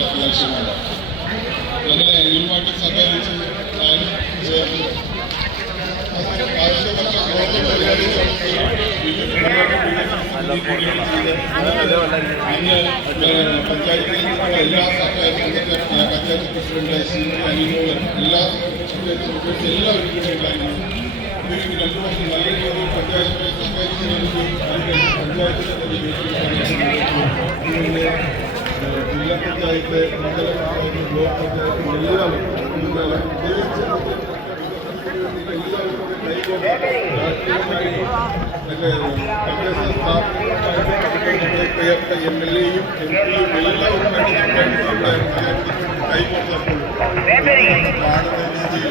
അത്യാവശ്യമാണ്. അങ്ങനെ ഒരുപാട് സഹകരിച്ച് ഞാനും ചേർന്ന് ഇന്ന് പഞ്ചായത്തിൽ എല്ലാ പഞ്ചായത്ത് പ്രസിഡന്റ് അനിമോള് എല്ലാ എല്ലാവരും കൂടെ ഉണ്ടായിരുന്നു. ഇത് 2 വർഷം നല്ല രീതിയിൽ പഞ്ചായത്ത് ജില്ലാ പഞ്ചായത്ത് മണ്ഡല പഞ്ചായത്ത് ബ്ലോക്ക് പഞ്ചായത്ത് എല്ലാവരും പ്രിയപ്പെട്ട MLA-യും MP-യും എല്ലാവരും കൈകോർത്തപ്പോൾ കാണുന്ന രീതിയിൽ